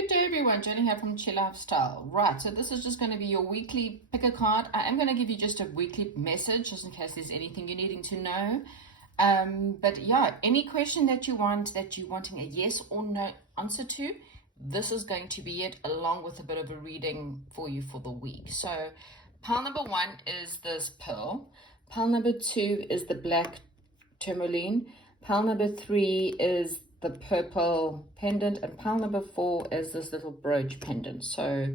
Good day, everyone. Jenny here from Chill Lifestyle. Right, so this is just going to be your weekly pick a card. I am going to give you just a weekly message, just in case there's anything you're needing to know. But yeah, any question that you want, that you're wanting a yes or no answer to, this is going to be it, along with a bit of a reading for you for the week. So, pile number 1 is this pearl. Pile number 2 is the black tourmaline. Pile number 3 is the purple pendant, and pile number 4 is this little brooch pendant. So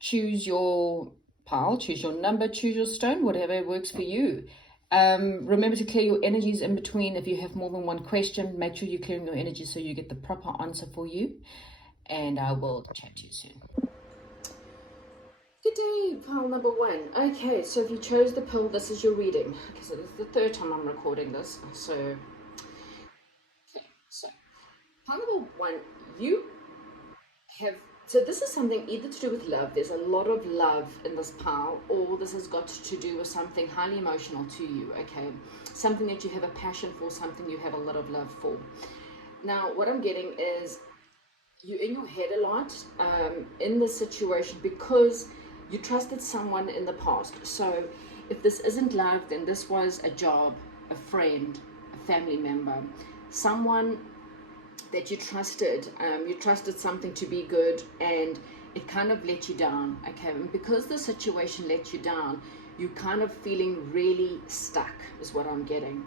choose your pile, choose your number, choose your stone, whatever works for you. Remember to clear your energies in between. If you have more than one question, make sure you're clearing your energy so you get the proper answer for you. And I will chat to you soon. Good day, pile number 1. Okay, so if you chose the pearl, this is your reading. Okay, so this is the third time I'm recording this. So pile number 1, you have, so this is something either to do with love. There's a lot of love in this pile, or this has got to do with something highly emotional to you, okay? Something that you have a passion for, something you have a lot of love for. Now, what I'm getting is you're in your head a lot in this situation because you trusted someone in the past. So if this isn't love, then this was a job, a friend, a family member, someone that you trusted something to be good, and it kind of let you down, okay? And because the situation let you down, you're kind of feeling really stuck is what I'm getting.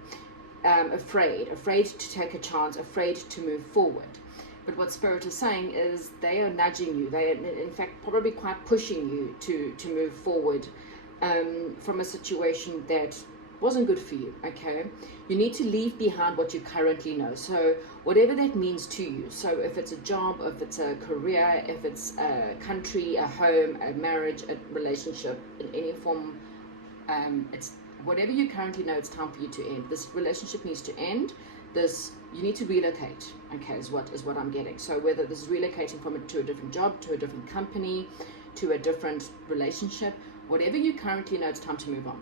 Afraid to take a chance, afraid to move forward. But what Spirit is saying is they are nudging you. They are, in fact, probably quite pushing you to move forward from a situation that wasn't good for you, okay? You need to leave behind what you currently know. So whatever that means to you. So if it's a job, if it's a career, if it's a country, a home, a marriage, a relationship, in any form, it's whatever you currently know, it's time for you to end. This relationship needs to end. You need to relocate, okay, is what I'm getting. So whether this is relocating to a different job, to a different company, to a different relationship, whatever you currently know, it's time to move on.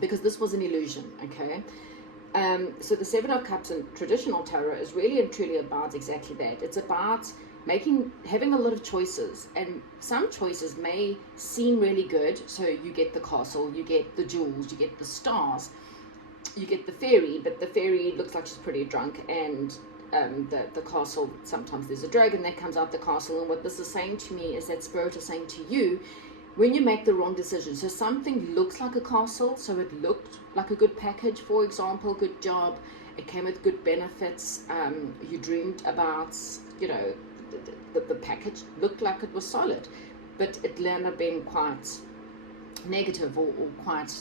Because this was an illusion, okay? So the Seven of Cups in traditional tarot is really and truly about exactly that. It's about having a lot of choices, and some choices may seem really good. So you get the castle, you get the jewels, you get the stars, you get the fairy, but the fairy looks like she's pretty drunk, and the castle, sometimes there's a dragon that comes out the castle. And what this is saying to me is that Spirit is saying to you, when you make the wrong decision, so something looks like a castle, so it looked like a good package, for example, good job, it came with good benefits, you dreamed about, the package looked like it was solid, but it ended up being quite negative or quite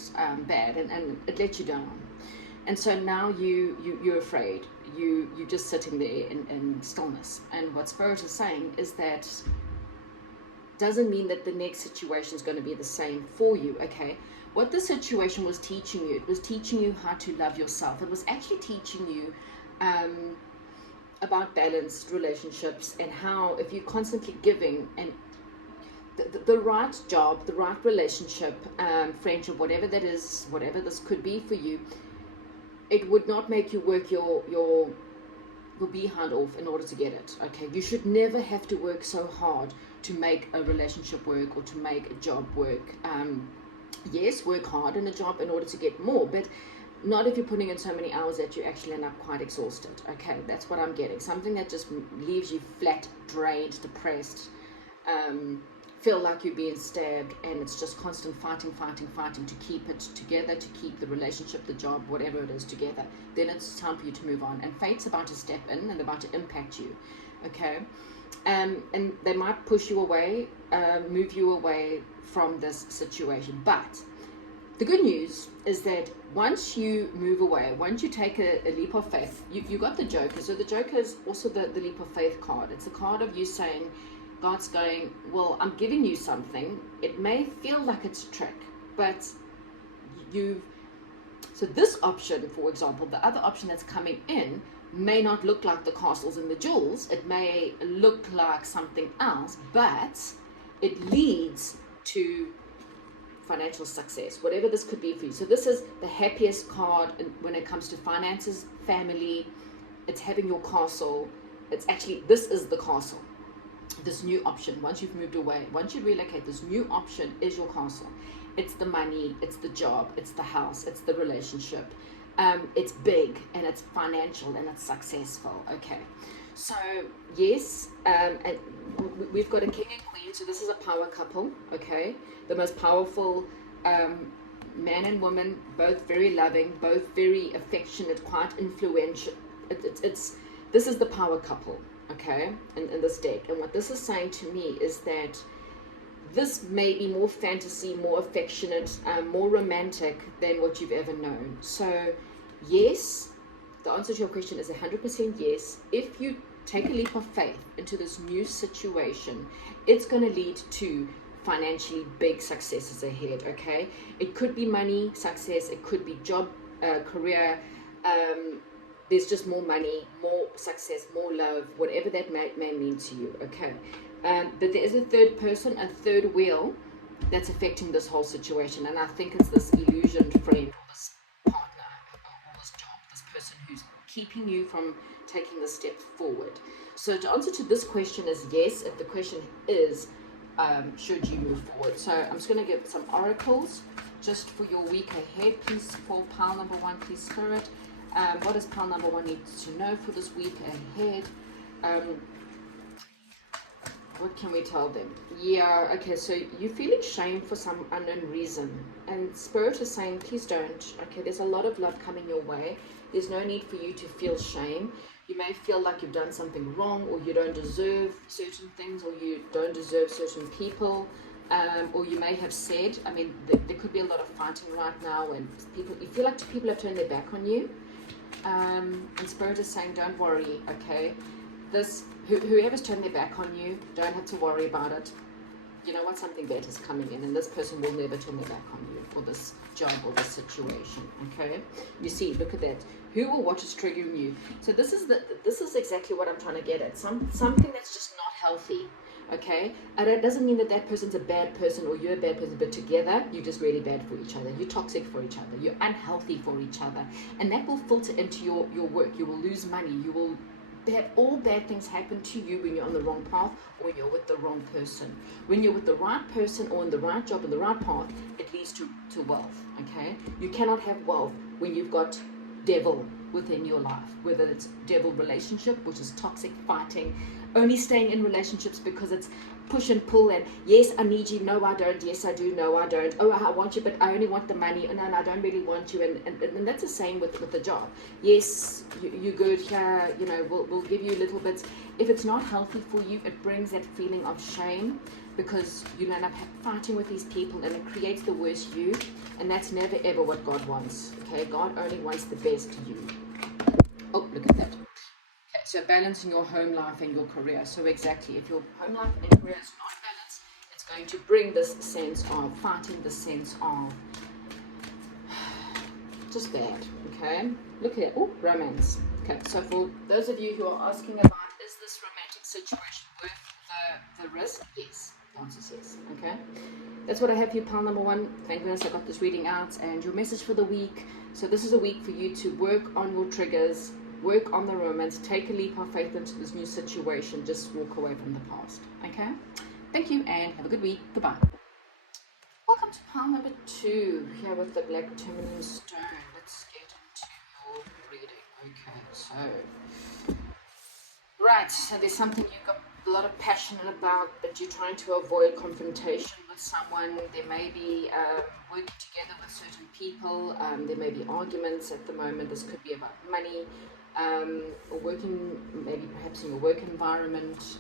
bad, and it let you down. And so now you're afraid, you're just sitting there in stillness. And what Spirit is saying is that doesn't mean that the next situation is going to be the same for you, okay? What the situation was teaching you, it was teaching you how to love yourself. It was actually teaching you about balanced relationships, and how if you're constantly giving, and the right job, the right relationship, friendship, whatever that is, whatever this could be for you, it would not make you work your behind off in order to get it, okay? You should never have to work so hard to make a relationship work or to make a job work. Yes, work hard in a job in order to get more, but not if you're putting in so many hours that you actually end up quite exhausted, okay? That's what I'm getting. Something that just leaves you flat, drained, depressed, feel like you're being stabbed, and it's just constant fighting to keep it together, to keep the relationship, the job, whatever it is, together. Then it's time for you to move on, and fate's about to step in and about to impact you, okay? And they might push you away, move you away from this situation. But the good news is that once you move away, once you take a leap of faith, you got the Joker. So the Joker is also the leap of faith card. It's a card of you saying, God's going, well, I'm giving you something. It may feel like it's a trick, but so this option, for example, the other option that's coming in may not look like the castles and the jewels. It may look like something else, but it leads to financial success, whatever this could be for you. So this is the happiest card when it comes to finances, family. It's having your castle. It's actually, this is the castle. this new option, once you've moved away, once you relocate, this new option is your castle. It's the money, it's the job, it's the house, it's the relationship. It's big and it's financial and it's successful. Okay, so yes, and we've got a king and queen, so this is a power couple. Okay, the most powerful man and woman, both very loving, both very affectionate, quite influential. It's this is the power couple. Okay, in this deck, and what this is saying to me is that this may be more fantasy, more affectionate, more romantic than what you've ever known. So yes, the answer to your question is 100% yes. If you take a leap of faith into this new situation, it's going to lead to financially big successes ahead. Okay, it could be money, success, it could be job, career, there's just more money, more success, more love, whatever that may mean to you. Okay, but there is a third person, a third wheel that's affecting this whole situation, and I think it's this illusioned friend or this partner or this job, this person who's keeping you from taking the step forward. So the answer to this question is yes. If the question is should you move forward, so I'm just going to give some oracles just for your week ahead. Please, for pile number one, please, Spirit, what does pile number one need to know for this week ahead? What can we tell them? Yeah, okay, so you're feeling shame for some unknown reason, and Spirit is saying please don't. Okay, there's a lot of love coming your way. There's no need for you to feel shame. You may feel like you've done something wrong, or you don't deserve certain things, or you don't deserve certain people, or you may have said, I mean, there could be a lot of fighting right now, and people, you feel like people have turned their back on you, and Spirit is saying don't worry. Okay, this whoever's turned their back on you, don't have to worry about it. You know what, something better is coming in, and this person will never turn their back on you for this job or this situation. Okay, you see, look at that. Who or what is triggering you? So this is exactly what I'm trying to get at. Something that's just not healthy. Okay, and it doesn't mean that that person's a bad person or you're a bad person, but together you're just really bad for each other. You're toxic for each other. You're unhealthy for each other, and that will filter into your work. You will lose money. You will have all bad things happen to you when you're on the wrong path or when you're with the wrong person. When you're with the right person or in the right job, in the right path, it leads to wealth. Okay, you cannot have wealth when you've got devil within your life, whether it's devil relationship, which is toxic, fighting, only staying in relationships because it's push and pull, and yes I need you, no I don't, yes I do, no I don't, oh I want you but I only want the money, no I don't really want you, and that's the same with the job. Yes, you're good here, you know, we'll give you little bits. If it's not healthy for you, it brings that feeling of shame, because you end up fighting with these people and it creates the worst you, and that's never ever what God wants. Okay, God only wants the best you. Oh, look at that. Okay, so balancing your home life and your career. So exactly, if your home life and career is not balanced, it's going to bring this sense of fighting, this sense of just bad. Okay, look at it. Oh, romance. Okay, so for those of you who are asking about, is this romantic situation worth the risk? Yes, the answer is yes. Okay, that's what I have for you, pile number one. Thank goodness I got this reading out, and your message for the week. So this is a week for you to work on your triggers, work on the romance, take a leap of faith into this new situation, just walk away from the past. Okay, thank you and have a good week. Goodbye. Welcome to pile number two, here with the black tourmaline stone. Let's get into your reading. Okay, so right, so there's something you've got a lot of passion about, but you're trying to avoid confrontation with someone. There may be working together with certain people. There may be arguments at the moment. This could be about money, or working, maybe perhaps in your work environment.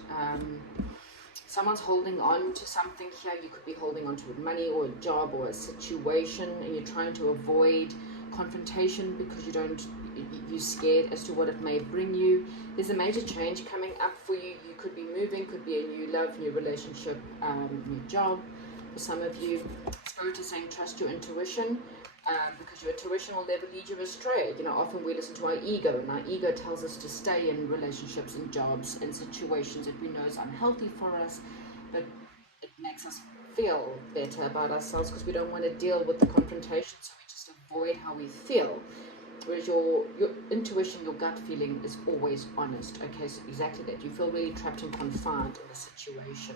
Someone's holding on to something here. You could be holding on to money or a job or a situation, and you're trying to avoid confrontation because you're scared as to what it may bring you. There's a major change coming up for you. You could be moving, could be a new love, new relationship, new job. For some of you, Spirit is saying trust your intuition, because your intuition will never lead you astray. You know, often we listen to our ego, and our ego tells us to stay in relationships and jobs and situations that we know is unhealthy for us, but it makes us feel better about ourselves because we don't want to deal with the confrontation, so we just avoid how we feel. Whereas your intuition, your gut feeling is always honest. Okay, so exactly that. You feel really trapped and confined in the situation.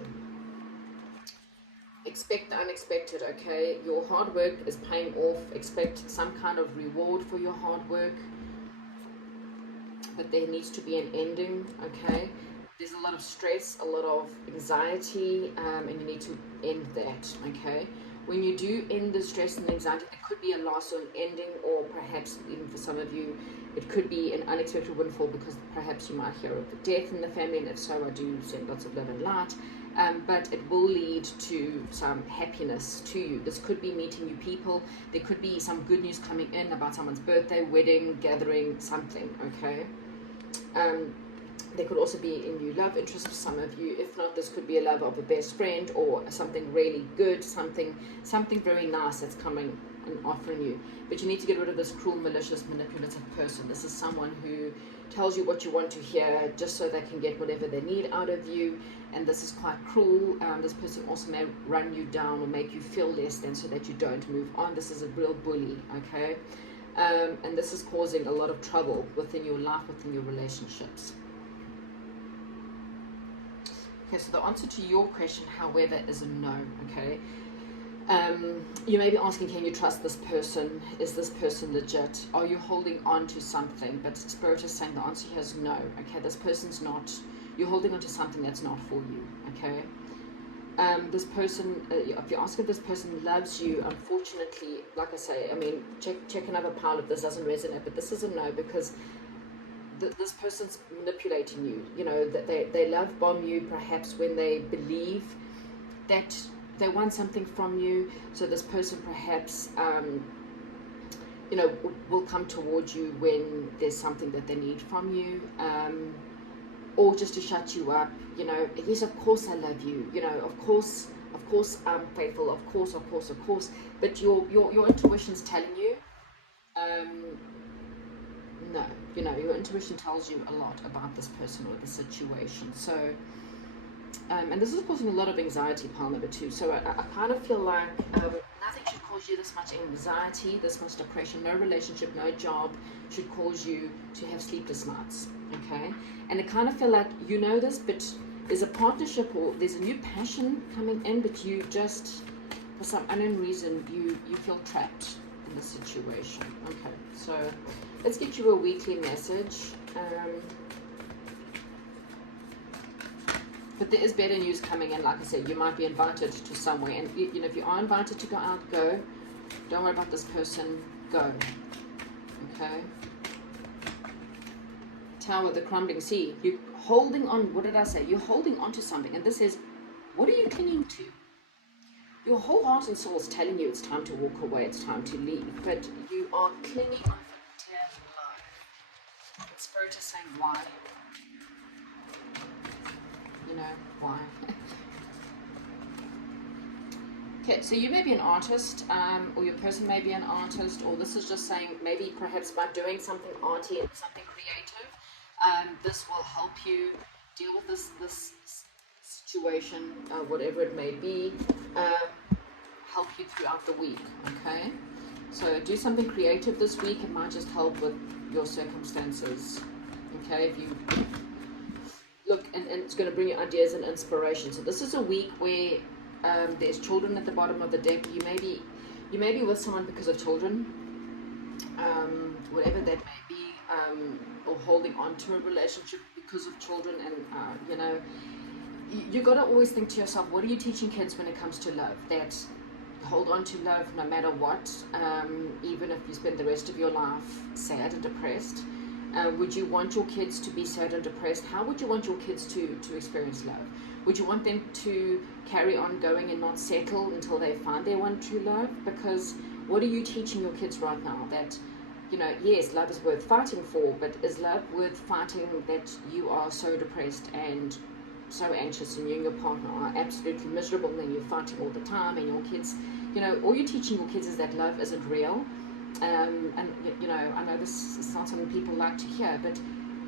Expect the unexpected, okay? Your hard work is paying off. Expect some kind of reward for your hard work. But there needs to be an ending, okay? There's a lot of stress, a lot of anxiety, and you need to end that, okay? When you do end the stress and anxiety, it could be a loss or an ending, or perhaps even for some of you, it could be an unexpected windfall because perhaps you might hear of a death in the family, and if so, I do send lots of love and light. But it will lead to some happiness to you. This could be meeting new people. There could be some good news coming in about someone's birthday, wedding, gathering, something, okay? There could also be a new love interest for some of you. If not, this could be a love of a best friend or something really good, something very nice that's coming and offering you. But you need to get rid of this cruel, malicious, manipulative person. This is someone who tells you what you want to hear just so they can get whatever they need out of you. And this is quite cruel. This person also may run you down or make you feel less than so that you don't move on. This is a real bully, okay? And this is causing a lot of trouble within your life, within your relationships. Okay, so the answer to your question, however, is a no, okay? You may be asking, can you trust this person? Is this person legit? Are you holding on to something? But Spirit is saying the answer here is no, okay? This person's not, you're holding on to something that's not for you, okay? This person, if you ask if this person loves you, unfortunately, like I say, I mean, check another pile if this doesn't resonate, but this is a no, because this person's manipulating you. You know, that they love bomb you perhaps when they believe that they want something from you. So this person perhaps, you know, will come towards you when there's something that they need from you. Or just to shut you up, you know, yes, of course I love you, you know, of course I'm faithful, of course, but your intuition's telling you, no, you know, your intuition tells you a lot about this person or the situation. So, and this is causing a lot of anxiety, pile number 2. So I kind of feel like nothing should cause you this much anxiety, this much depression. No relationship, no job should cause you to have sleepless nights, okay? And I kind of feel like you know this, but there's a partnership or there's a new passion coming in, but you just, for some unknown reason, you feel trapped in the situation. Okay, so let's get you a weekly message. But there is better news coming in. Like I said, you might be invited to somewhere, and you know, if you are invited to go out, go. Don't worry about this person, go. Okay. Tower, the crumbling sea. You're holding on. What did I say? You're holding on to something, and this is, what are you clinging to? Your whole heart and soul is telling you it's time to walk away, it's time to leave, but you are clinging on for dear life. And Spirit is saying, why? You know, why? Okay, so you may be an artist, or your person may be an artist, or this is just saying maybe perhaps by doing something arty and something creative, this will help you deal with this situation, whatever it may be, help you throughout the week, okay? So do something creative this week. It might just help with your circumstances, okay? If you look, and it's going to bring you ideas and inspiration. So this is a week where there's children at the bottom of the deck. You may be with someone because of children, whatever that may be, or holding on to a relationship because of children. And you know, you got to always think to yourself, what are you teaching kids when it comes to love? That hold on to love no matter what, even if you spend the rest of your life sad and depressed. Would you want your kids to be sad and depressed? How would you want your kids to experience love? Would you want them to carry on going and not settle until they find their one true love? Because what are you teaching your kids right now? That, you know, yes, love is worth fighting for, but is love worth fighting that you are so depressed and so anxious, and you and your partner are absolutely miserable, and you're fighting all the time, and your kids, you know, all you're teaching your kids is that love isn't real. And you know, I know this is not something people like to hear, but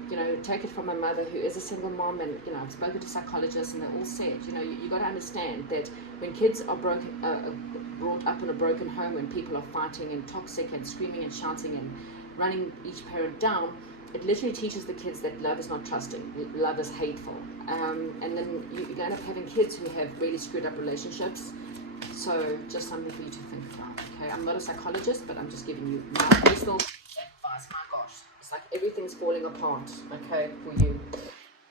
you know, take it from a mother who is a single mom, and you know, I've spoken to psychologists, and they all said, you know, you got to understand that when kids are brought up in a broken home, when people are fighting and toxic and screaming and shouting running each parent down, it literally teaches the kids that love is not trusting, love is hateful. And then you end up having kids who have really screwed up relationships. So just something for you to think about, okay? I'm not a psychologist, but I'm just giving you my personal advice. My gosh, it's like everything's falling apart, okay, for you.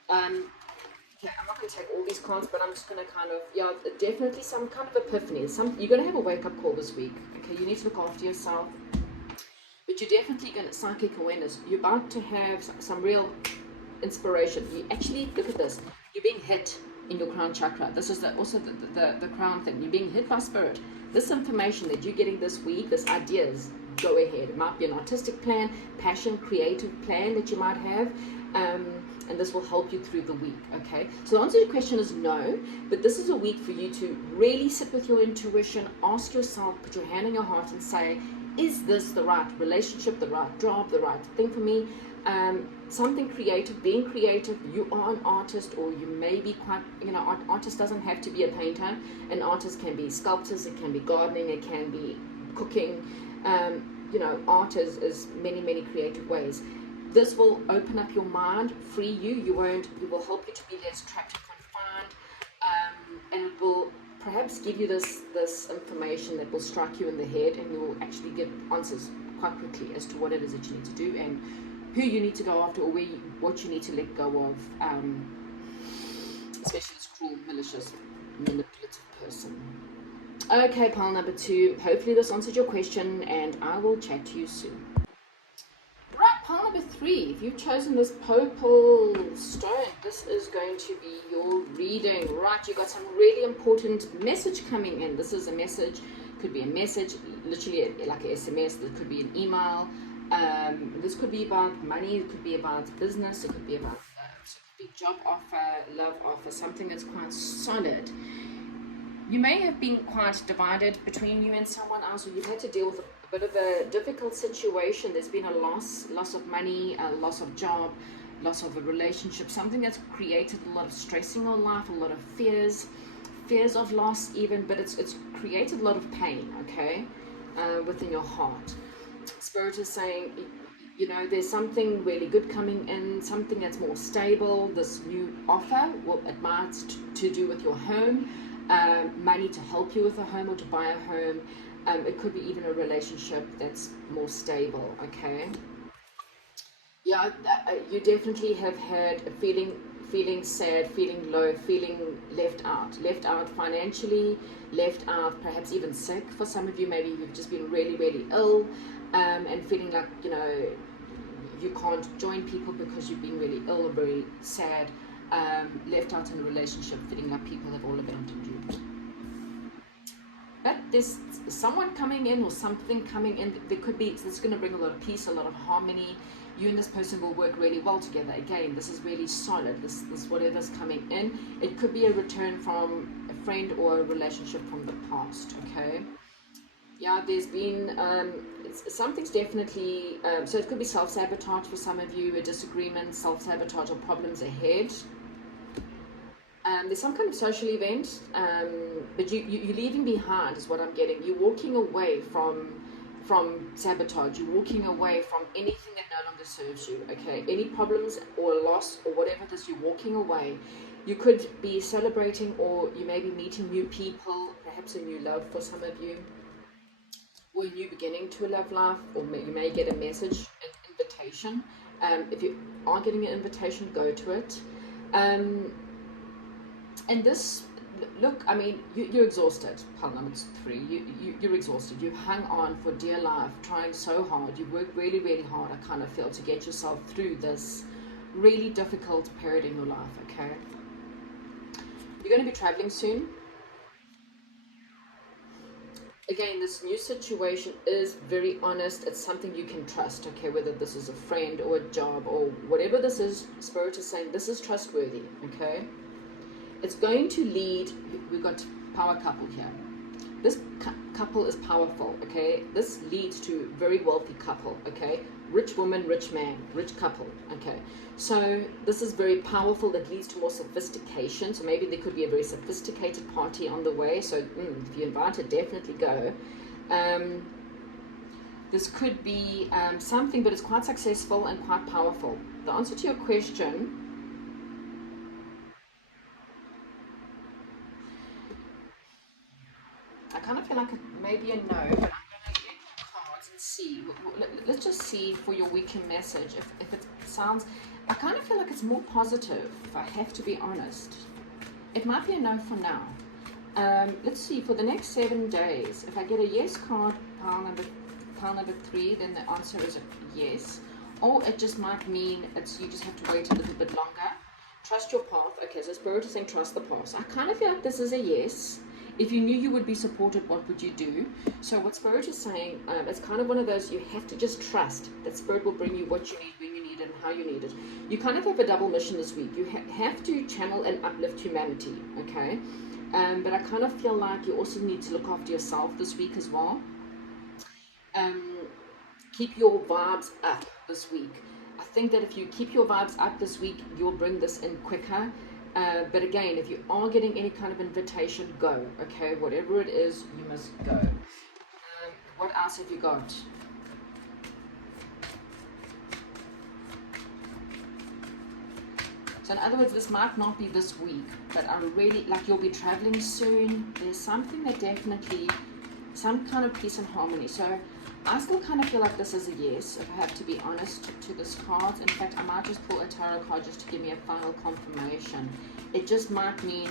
Okay, I'm not going to take all these cards, but I'm just going to kind of, yeah, definitely some kind of epiphany. You're going to have a wake-up call this week, okay? You need to look after yourself. But you're definitely going to, psychic awareness, you're about to have some real inspiration. You actually, look at this, you're being hit in your crown chakra. This is also the crown thing. You're being hit by spirit. This information that you're getting this week, this ideas, go ahead. It might be an artistic plan, passion, creative plan that you might have. And this will help you through the week, okay? So the answer to your question is no, but this is a week for you to really sit with your intuition, ask yourself, put your hand on your heart and say, is this the right relationship, the right job, the right thing for me? Something creative, being creative, you are an artist, or you may be quite, artist doesn't have to be a painter. An artist can be sculptors, it can be gardening, it can be cooking. Art is many, many creative ways. This will open up your mind, free you. It will help you to be less trapped and confined, and it will perhaps give you this information that will strike you in the head, and you will actually get answers quite quickly as to what it is that you need to do and who you need to go after, or what you need to let go of, especially this cruel, malicious, manipulative person. Okay, pile number 2. Hopefully this answered your question, and I will chat to you soon. Right, pile number 3. If you've chosen this purple stone, this is going to be your reading. Right, you got some really important message coming in. This is a message, could be a message, literally like an SMS. This could be an email. This could be about money. It could be about business. It could be about job offer, love offer, something that's quite solid. You may have been quite divided between you and someone else, or you've had to deal with a bit of a difficult situation. There's been a loss of money, a loss of job, loss of a relationship, something that's created a lot of stress in your life, a lot of fears of loss even, but it's created a lot of pain, okay, within your heart. Spirit is saying, there's something really good coming in, something that's more stable. This new offer, it might to do with your home, money to help you with a home or to buy a home. It could be even a relationship that's more stable, okay? Yeah, you definitely have had a feeling sad, feeling low, feeling left out financially, left out, perhaps even sick. For some of you, maybe you've just been really, really ill, and feeling like, you can't join people because you've been really ill or very sad, left out in a relationship, feeling like people have all abandoned you. But there's someone coming in or something coming in. There could be, this is going to bring a lot of peace, a lot of harmony. You and this person will work really well together. Again, this is really solid. This whatever's coming in. It could be a return from a friend or a relationship from the past, okay? Yeah, there's been, something's definitely, so it could be self-sabotage for some of you, a disagreement, self-sabotage or problems ahead. There's some kind of social event, but you're leaving behind is what I'm getting. You're walking away from sabotage. You're walking away from anything that no longer serves you, okay? Any problems or loss or whatever it is, you're walking away. You could be celebrating, or you may be meeting new people, perhaps a new love for some of you, or a new beginning to a love life, or you may get a message, an invitation. If you are getting an invitation, go to it. And this, look, I mean, you're exhausted, pile number 3. You're exhausted. You've hung on for dear life, trying so hard. You've worked really, really hard, I kind of feel, to get yourself through this really difficult period in your life, okay? You're going to be traveling soon. Again, this new situation is very honest. It's something you can trust, okay? Whether this is a friend or a job or whatever this is, Spirit is saying this is trustworthy, okay? It's going to lead, we've got power couple here. This couple is powerful, okay? This leads to very wealthy couple, okay? Rich woman, rich man, rich couple, okay? So this is very powerful. That leads to more sophistication. So maybe there could be a very sophisticated party on the way. So if you're invited, definitely go. This could be something, but it's quite successful and quite powerful. The answer to your question, I kind of feel like it may be a no, but I'm going to get your cards and see. Let's just see for your weekly message if it sounds. I kind of feel like it's more positive, if I have to be honest. It might be a no for now. Let's see, for the next 7 days, if I get a yes card, pile number 3, then the answer is a yes. Or it just might mean you just have to wait a little bit longer. Trust your path. Okay, so Spirit is saying trust the path. So I kind of feel like this is a yes. If you knew you would be supported, what would you do? So what Spirit is saying, it's kind of one of those, you have to just trust that Spirit will bring you what you need, when you need it, and how you need it. You kind of have a double mission this week. You have to channel and uplift humanity, okay? But I kind of feel like you also need to look after yourself this week as well. Keep your vibes up this week. I think that if you keep your vibes up this week, you'll bring this in quicker. But again, if you are getting any kind of invitation, go. Okay, whatever it is, you must go. What else have you got? So in other words, this might not be this week, but I really, like, you'll be traveling soon. There's something that definitely, some kind of peace and harmony. So I still kind of feel like this is a yes, if I have to be honest, to this card. In fact, I might just pull a tarot card just to give me a final confirmation. It just might mean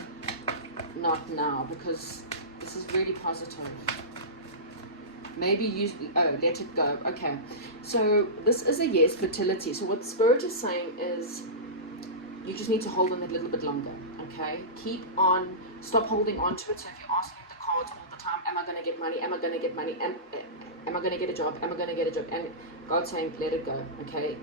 not now, because this is really positive. Maybe let it go. Okay, so this is a yes, fertility. So what Spirit is saying is you just need to hold on a little bit longer, okay? Keep on, stop holding on to it. So if you're asking the cards all the time, am I going to get money? Am I going to get money? Am I going to get a job? Am I going to get a job? And God's saying, let it go, okay?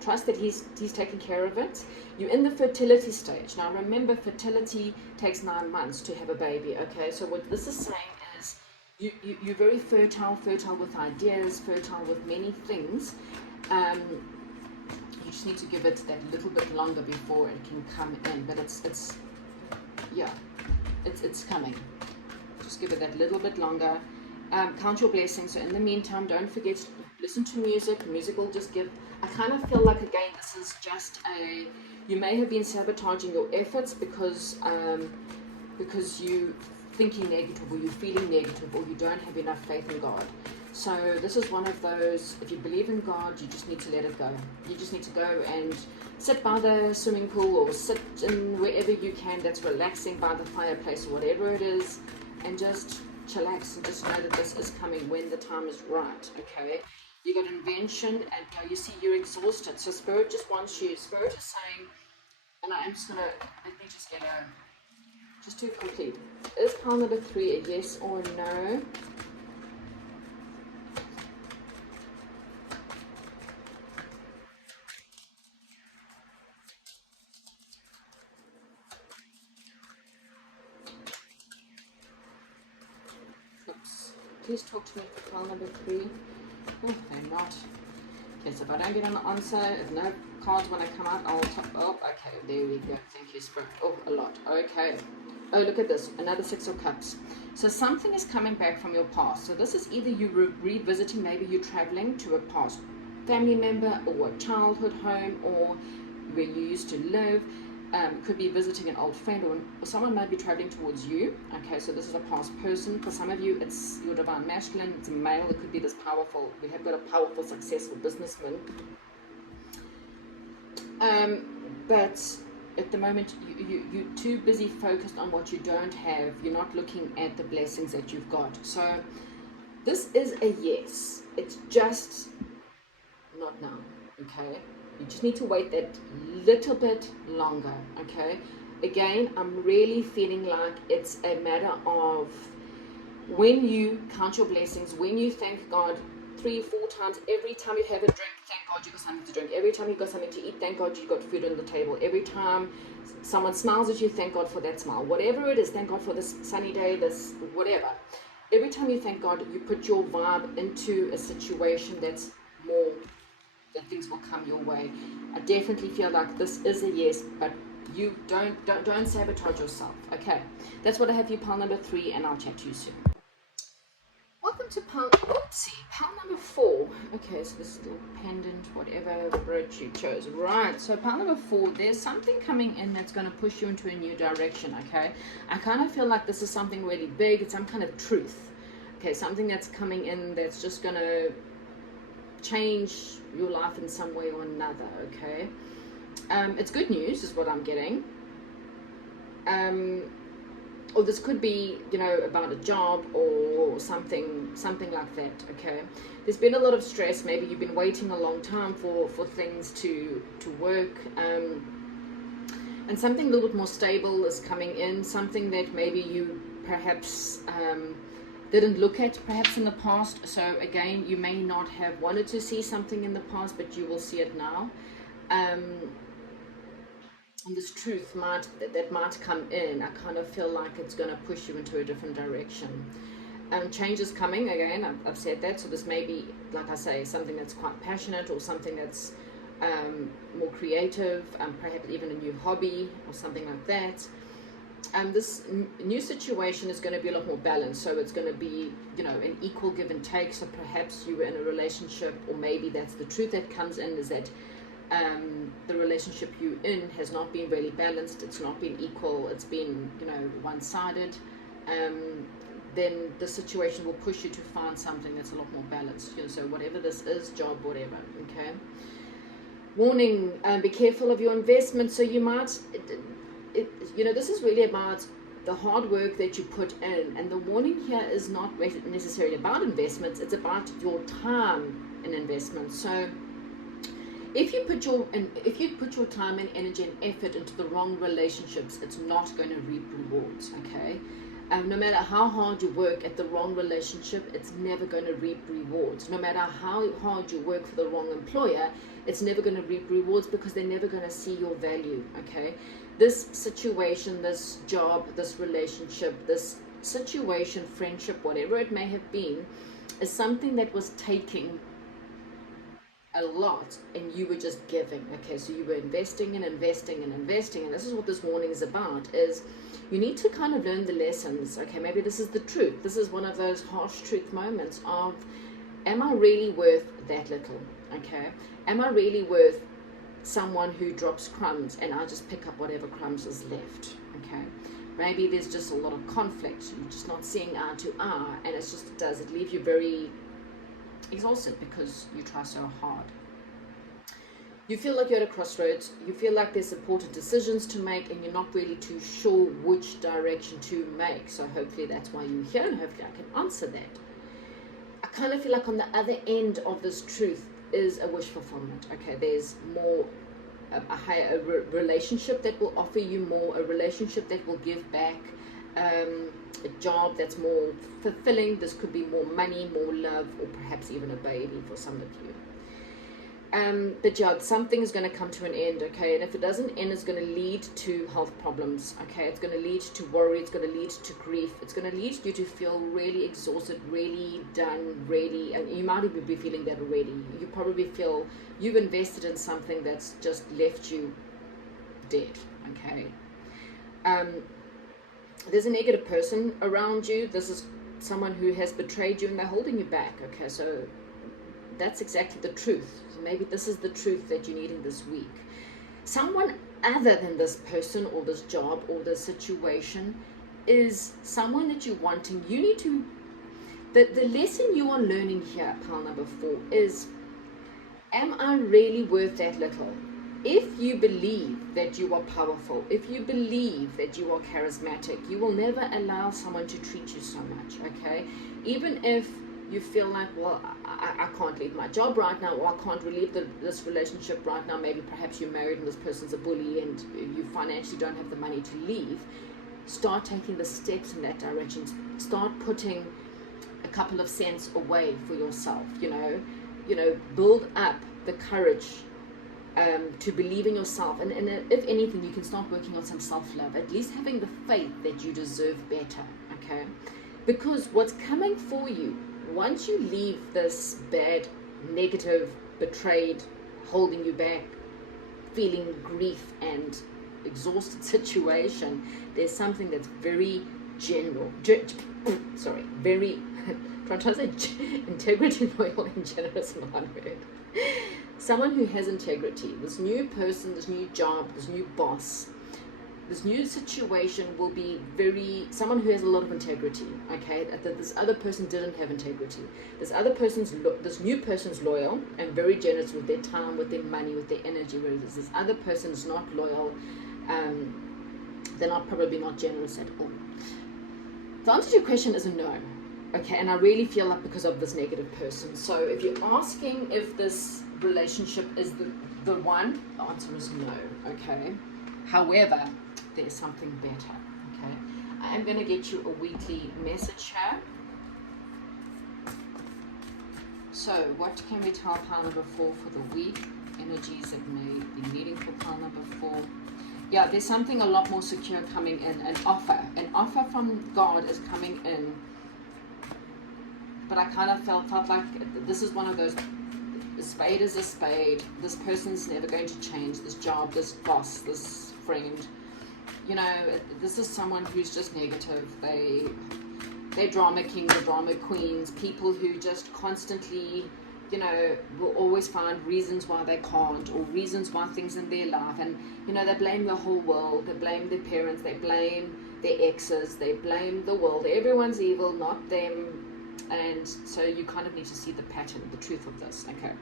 Trust that He's taking care of it. You're in the fertility stage. Now remember, fertility takes 9 months to have a baby, okay? So what this is saying is you're very fertile with ideas, fertile with many things. You just need to give it that little bit longer before it can come in. But it's coming. Just give it that little bit longer. Count your blessings. So in the meantime, don't forget to listen to music. Music will just give. I kind of feel like, again, this is just you may have been sabotaging your efforts because you thinking negative, or you're feeling negative, or you don't have enough faith in God. So this is one of those, if you believe in God, you just need to let it go. You just need to go and sit by the swimming pool, or sit in wherever you can that's relaxing, by the fireplace, or whatever it is, and just chillax and just know that this is coming when the time is right, okay? You got invention, and you see you're exhausted. So Spirit just wants you, Spirit is saying, and I'm just going to, let me just get just to complete. Is pile number 3 a yes or a no? Oops. Please talk to me for pile number 3. Oh, they're not. Okay, so if I don't get an answer, if no cards when I come out, I'll top. Oh, okay, there we go. Thank you, Spirit. Oh, a lot. Okay. Oh, look at this. Another 6 of Cups. So something is coming back from your past. So this is either you revisiting, maybe you're traveling to a past family member, or a childhood home, or where you used to live. Could be visiting an old friend, or someone might be traveling towards you. Okay, so this is a past person. For some of you, it's your divine masculine, it's a male. It could be this powerful, we have got a powerful, successful businessman. But at the moment, you're too busy focused on what you don't have. You're not looking at the blessings that you've got. So this is a yes. It's just not now, okay? You just need to wait that little bit longer, okay? Again, I'm really feeling like it's a matter of when you count your blessings, when you thank God 3, 4 times, every time you have a drink, thank God you got something to drink. Every time you got something to eat, thank God you got food on the table. Every time someone smiles at you, thank God for that smile. Whatever it is, thank God for this sunny day, this whatever. Every time you thank God, you put your vibe into a situation that's more, that things will come your way. I definitely feel like this is a yes, but you don't sabotage yourself. Okay, that's what I have for you, pile number 3, and I'll chat to you soon. Well, welcome to pile number 4. Okay, so this little pendant, whatever brooch you chose. Right, so pile number 4, there's something coming in that's going to push you into a new direction, okay? I kind of feel like this is something really big. It's some kind of truth, okay? Something that's coming in that's just going to change your life in some way or another, okay? It's good news is what I'm getting. Or this could be, you know, about a job or something like that, okay? There's been a lot of stress. Maybe you've been waiting a long time for things to work, and something a little bit more stable is coming in, something that maybe you perhaps didn't look at perhaps in the past. So again, you may not have wanted to see something in the past, but you will see it now. And this truth that might come in. I kind of feel like it's going to push you into a different direction. Change is coming again. I've said that. So this may be, like I say, something that's quite passionate, or something that's more creative, perhaps even a new hobby or something like that. This new situation is going to be a lot more balanced. So it's going to be, you know, an equal give and take. So perhaps you were in a relationship, or maybe that's the truth that comes in, is that the relationship you're in has not been really balanced. It's not been equal. It's been, you know, one-sided. Then the situation will push you to find something that's a lot more balanced. You know, so whatever this is, job, whatever. Okay. Warning: be careful of your investments. So you might, you know, this is really about the hard work that you put in, and the warning here is not necessarily about investments. It's about your time in investments. So if you put your time and energy and effort into the wrong relationships, it's not going to reap rewards, okay? No matter how hard you work at the wrong relationship, it's never going to reap rewards. No matter how hard you work for the wrong employer, it's never going to reap rewards, because they're never going to see your value, okay? This situation, this job, this relationship, this situation, friendship, whatever it may have been, is something that was taking a lot, and you were just giving, okay? So you were investing and investing and investing, and this is what this warning is about, is you need to kind of learn the lessons, okay? Maybe this is the truth. This is one of those harsh truth moments of, am I really worth that little, okay? Am I really worth someone who drops crumbs and I just pick up whatever crumbs is left, okay? Maybe there's just a lot of conflict. You're just not seeing eye to eye, and it leave you very exhausted because you try so hard. You feel like you're at a crossroads. You feel like there's important decisions to make, and you're not really too sure which direction to make. So hopefully that's why you're here, and hopefully I can answer that. I kind of feel like on the other end of this truth is a wish fulfillment. Okay, there's more, a relationship that will offer you more, a relationship that will give back, a job that's more fulfilling. This could be more money, more love, or perhaps even a baby for some of you. But yeah, something is going to come to an end, okay? And if it doesn't end, it's going to lead to health problems, okay? It's going to lead to worry. It's going to lead to grief. It's going to lead you to feel really exhausted, really done, ready. And you might even be feeling that already. You probably feel you've invested in something that's just left you dead, okay? There's a negative person around you. This is someone who has betrayed you, and they're holding you back, okay? So that's exactly the truth. So maybe this is the truth that you're needing this week. Someone other than this person or this job or this situation is someone that you're wanting. You need to, the lesson you are learning here, pile number 4, is, am I really worth that little? If you believe that you are powerful, if you believe that you are charismatic, you will never allow someone to treat you so much, okay? Even if you feel like, well, I can't leave my job right now, or I can't leave this relationship right now. Maybe perhaps you're married and this person's a bully and you financially don't have the money to leave. Start taking the steps in that direction. Start putting a couple of cents away for yourself, you know, build up the courage to believe in yourself. And if anything, you can start working on some self-love, at least having the faith that you deserve better, okay? Because what's coming for you, once you leave this bad, negative, betrayed, holding you back, feeling grief and exhausted situation, there's something that's very very integrity, loyal, and generous minded. Someone who has integrity. This new person, this new job, this new boss, this new situation will be someone who has a lot of integrity. Okay, that this other person didn't have integrity. This new person's loyal and very generous with their time, with their money, with their energy. Whereas this other person's not loyal. They're probably not generous at all. The answer to your question is a no. Okay, and I really feel that because of this negative person. So if you're asking if this relationship is the one, the answer is no. Okay. However, there's something better. Okay. I'm going to get you a weekly message here. So what can we tell pile number 4 for the week? Energies that may be needing for pile number 4. Yeah, there's something a lot more secure coming in. An offer from God is coming in. But I kind of felt like this is one of those, a spade is a spade. This person's never going to change. This job, this boss, this friend. You know, this is someone who's just negative. They're drama kings, they're drama queens. People who just constantly, you know, will always find reasons why they can't, or reasons why things in their life, and you know, they blame the whole world, they blame their parents, they blame their exes, they blame the world. Everyone's evil, not them. And so you kind of need to see the pattern, the truth of this. Okay,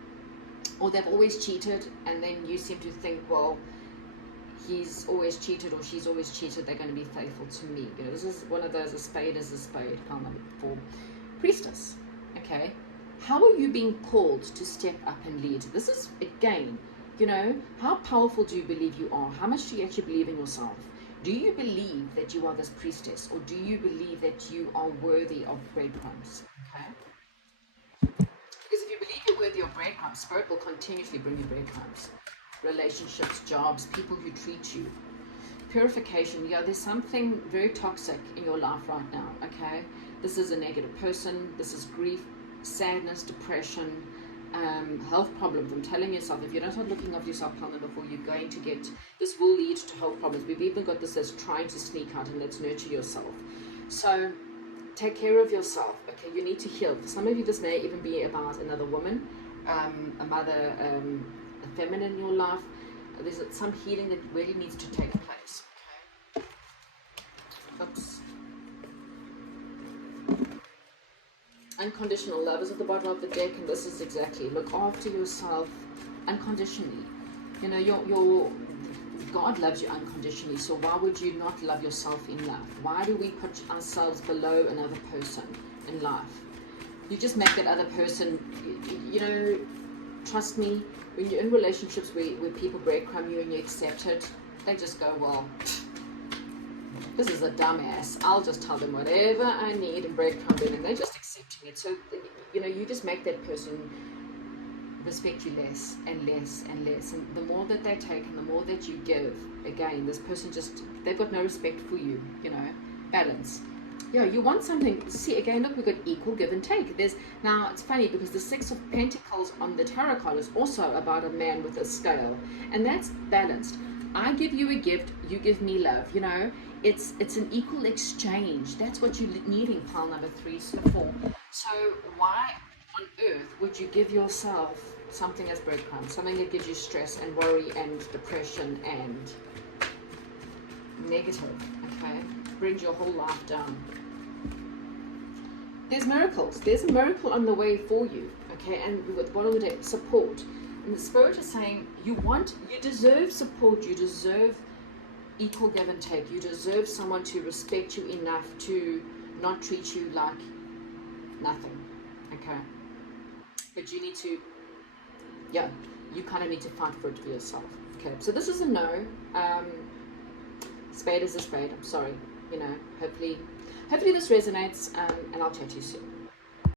or they've always cheated, and then you seem to think, well, he's always cheated or she's always cheated, they're going to be faithful to me. You know, this is one of those, a spade is a spade. Pile number 4, priestess. Okay, how are you being called to step up and lead? This is, again, you know, how powerful do you believe you are? How much do you actually believe in yourself? Do you believe that you are this priestess, or do you believe that you are worthy of breadcrumbs? Okay, because if you believe you're worthy of breadcrumbs, Spirit will continuously bring you breadcrumbs. Relationships, jobs, people who treat you. Purification. Yeah, there's something very toxic in your life right now. Okay, this is a negative person. This is grief, sadness, depression, health problems. I'm telling yourself, if you don't start looking after yourself before, you're going to get, this will lead to health problems. We've even got this as trying to sneak out, and let's nurture yourself. So take care of yourself. Okay, you need to heal. For some of you, this may even be about another woman, a mother, a feminine in your life. There's some healing that really needs to take place. Okay. Oops. Unconditional love is at the bottom of the deck, and this is exactly, look after yourself unconditionally. You know, your God loves you unconditionally, so why would you not love yourself in love? Why do we put ourselves below another person in life? You just make that other person, you know, trust me, when you're in relationships where people breadcrumb you and you accept it, they just go, well, this is a dumbass, I'll just tell them whatever I need and breadcrumb them, and they're just accepting it. So, you know, you just make that person respect you less and less and less. And the more that they take and the more that you give, again, this person just, they've got no respect for you, you know. Balance. Yeah, you want something. See, again, look, we've got equal give and take. Now, it's funny because the 6 of Pentacles on the Tarot card is also about a man with a scale. And that's balanced. I give you a gift, you give me love, you know. It's an equal exchange. That's what you're needing, pile number 3 to 4. So why on earth would you give yourself something as breadcrumbs, something that gives you stress and worry and depression and negative, okay? Brings your whole life down. There's miracles. There's a miracle on the way for you, okay? And with bottom of the deck, support. And the Spirit is saying, you deserve support, you deserve equal give and take. You deserve someone to respect you enough to not treat you like nothing, okay? But you need to, yeah, you kind of need to fight for it for yourself, okay? So this is a no. Spade is a spade. I'm sorry, you know. Hopefully this resonates, and I'll chat to you soon.